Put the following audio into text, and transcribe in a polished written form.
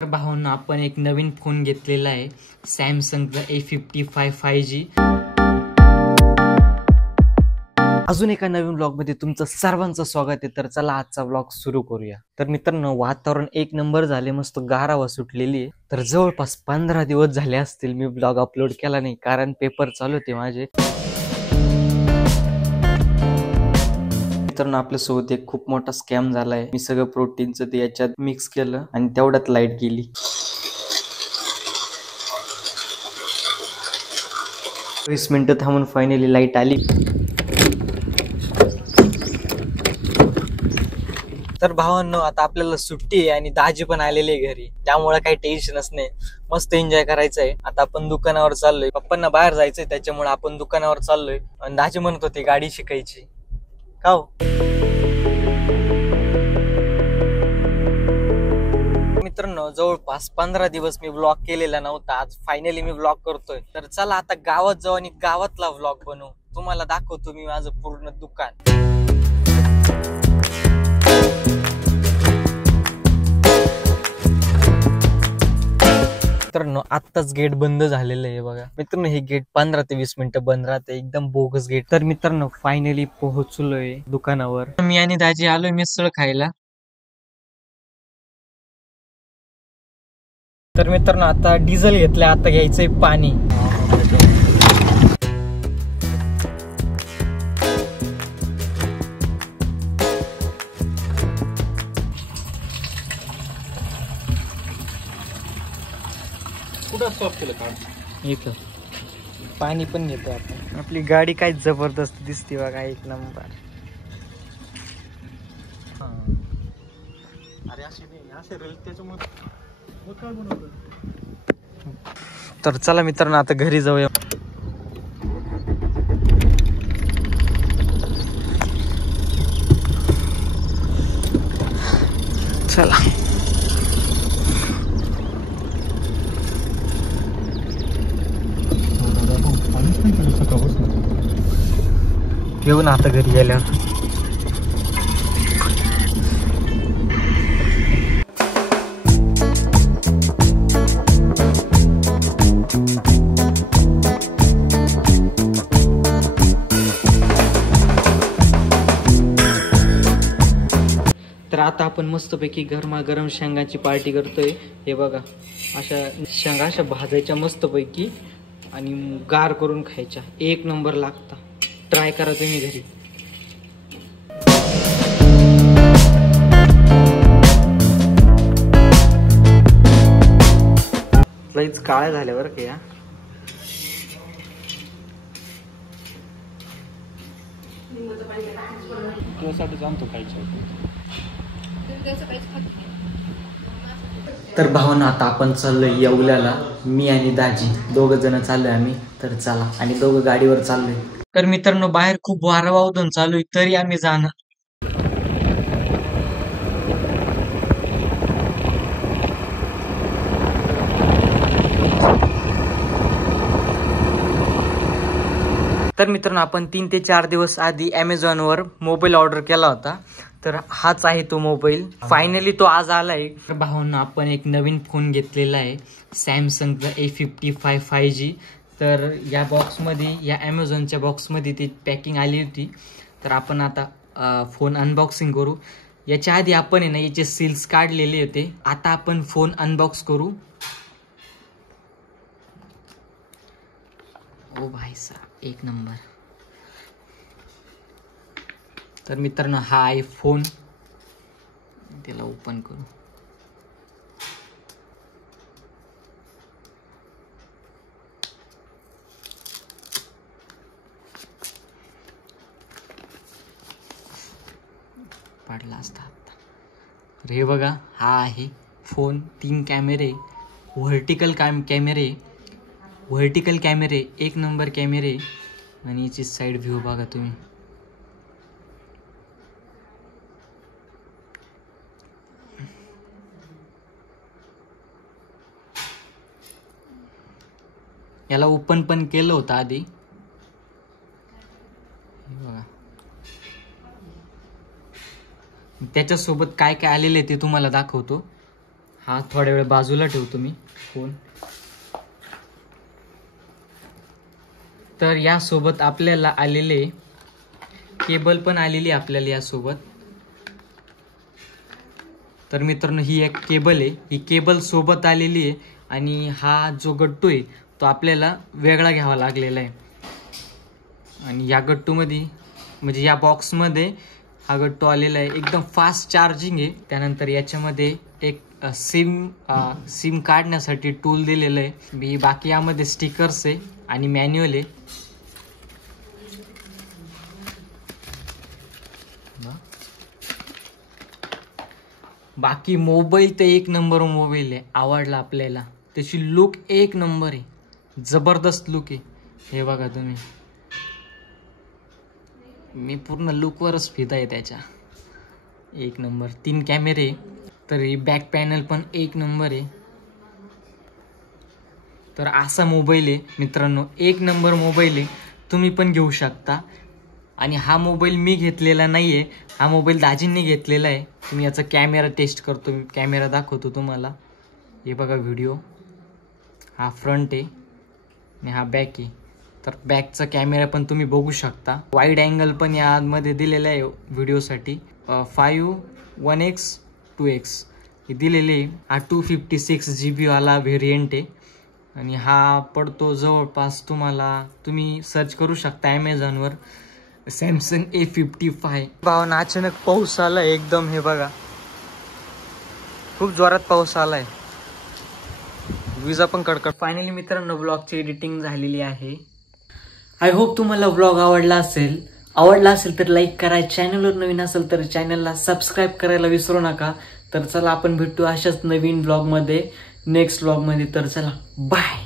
तर भावांनो, आपण एक नवीन फोन घेतलेला आहे, सॅमसंगचा A55 5G. अजून एका नवीन ब्लॉग मध्ये तुमचं सर्वांचं स्वागत आहे. तर चला आजचा ब्लॉग सुरू करूया. तर मित्रांनो, वातावरण एक नंबर झाले, मस्त गारावा सुटलेली आहे. तर जवळपास 15 दिवस झाले असतील मी ब्लॉग अपलोड केला नाही, कारण पेपर चालू होते माझे. मित्रांनो, आपल्यासोबत एक खूप मोठा स्कॅम झालाय. मी सगळं प्रोटीनचं ते याच्यात मिक्स केलं आणि तेवढ्यात लाईट गेली. 20 मिनिटं थांबून फायनली लाईट आली. तर भावांनो, आता आपल्याला सुट्टी आहे आणि दाजी पण आलेले आहे घरी, त्यामुळे काही टेन्शनच नाही. मस्त एन्जॉय करायचं आहे. आता आपण दुकानावर चाललोय, पप्पांना बाहेर जायचंय, त्याच्यामुळे आपण दुकानावर चाललोय. आणि दाजी म्हणत होते गाडी शिकायची का हो. मित्रांनो, जवळपास 15 दिवस मी व्लॉग केलेला नव्हता. आज फायनली मी व्लॉग करतोय. तर चला आता गावात जाऊ आणि गावातला व्लॉग बनवू. तुम्हाला दाखवतो मी माझं पूर्ण दुकान. मित्रांनो, आत्ताच गेट बंद झालेलं आहे बघा. मित्रांनो, हे गेट 15 ते 20 मिनिटं बंद राहते, एकदम बोगस गेट. तर मित्रांनो, फायनली पोहोचलोय दुकानावर. मी आणि दाजी आलोय मिसळ खायला. तर मित्रांनो, आता डिझेल घेतलंय, आता घ्यायचंय पाणी. कुठं स्टॉप केलं का? इथं पाणी पण घेतो आपण. आपली गाडी काय जबरदस्त दिसते बघा, एक नंबर. अरे असे तर चला मित्रांनो, आता घरी जाऊया. चला येऊ ना आता घरी गेल्यावर. तर आता आपण मस्तपैकी गरमागरम शेंगाची पार्टी करतोय. हे बघा, अशा शेंगा अशा भाजायच्या मस्तपैकी आणि गार करून खायच्या, एक नंबर लागता. ट्राय करा तुम्ही घरी. लईच काळ्या झाल्या बरं का या. तर भावना, आता आपण चाललोय येवल्याला. मी आणि दाजी दोघं जण चाललोय आम्ही. तर चला, आणि दोघं गाडीवर चाललोय. तर मित्रांनो, बाहेर खूप वारा वावधून चालू आहे, तरी आम्ही जाणार. तर मित्रांनो, आपण 3 ते 4 दिवस आधी Amazonवर मोबाईल ऑर्डर केला होता. तर हाच आहे तो मोबाईल. फायनली तो आज आलाय. तर भावांनो, आपण एक नवीन फोन घेतलेला आहे, सॅमसंगचा A55 5G. तर या बॉक्समध्ये, या Amazonच्या बॉक्समध्ये ती पॅकिंग आली होती. तर आपण आता फोन अनबॉक्सिंग करू. याच्या आधी आपण आहे ना, याचे सील्स काढलेले होते. आता आपण फोन अनबॉक्स करू. ओ भाई साहब, एक नंबर. तर मित्रांनो, हा आहे फोन. त्याला ओपन करू. पडला असता. तर हे बघा, हा आहे फोन. 3 कॅमेरे, व्हर्टिकल कॅमेरे, एक नंबर कॅमेरे. आणि याची साईड व्ह्यू बघा तुम्ही. याला ओपन पण केलं होतं आधी. बघा, त्याच्यासोबत काय काय आलेले ते तुम्हाला दाखवतो. हा थोड्या वेळ बाजूला ठेवतो मी फोन. तर यासोबत आपल्याला आलेले केबल पण आलेली आपल्याला यासोबत. तर मित्रांनो ही एक केबल आहे, ही केबल सोबत आलेली आहे. आणि हा जो गट्टू आहे तो आपल्याला वेगळा घ्यावा लागलेला आहे. आणि या गट्टूमध्ये म्हणजे या बॉक्समध्ये हा गट्टू आलेला आहे. एकदम फास्ट चार्जिंग आहे. त्यानंतर याच्यामध्ये एक सिम काढण्यासाठी टूल दिलेलं आहे. बाकी यामध्ये स्टिकर्स आहे आणि मॅन्युअल आहे. बाकी मोबाईल तर एक नंबर मोबाईल आहे. आवडला आपल्याला. त्याची लुक एक नंबर आहे. जबरदस्त लुक आहे. हे बघा तुम्ही, मी पूर्ण लुकवरच फिदा आहे त्याच्या. एक नंबर. 3 कॅमेरे. तर ही बॅक पॅनल पण एक नंबर आहे. तर असा मोबाईल आहे मित्रांनो, एक नंबर मोबाईल आहे. तुम्ही पण घेऊ शकता. आणि हा मोबाईल मी घेतलेला नाही आहे, हा मोबाईल दाजींनी घेतलेला आहे. तुम्ही याचा कॅमेरा टेस्ट करतो, मी कॅमेरा दाखवतो तुम्हाला. हे बघा व्हिडिओ. हा फ्रंट आहे आणि हा बॅक आहे. तर बॅकचा कॅमेरा पण तुम्ही बघू शकता. वाईड अँगल पण यामध्ये दिलेला आहे व्हिडिओसाठी. 5 1x 2x हे दिलेले आहे. हा 256 GB वाला व्हेरियंट आहे. आणि हा पडतो जवळपास तुम्हाला, तुम्ही सर्च करू शकता ॲमेझॉनवर, सॅमसंग A55. भावना अचानक पाऊस आलाय एकदम. हे बघा खूप जोरात पाऊस आलाय. विजा पण कडकड. फायनली मित्रांनो ब्लॉगची एडिटिंग झालेली आहे. आय होप तुम्हाला ब्लॉग आवडला असेल तर लाईक करा. चॅनलवर नवीन असेल तर चॅनलला सबस्क्राईब करायला विसरू नका. तर चला आपण भेटू अशाच नवीन ब्लॉगमध्ये, नेक्स्ट ब्लॉगमध्ये. तर चला बाय.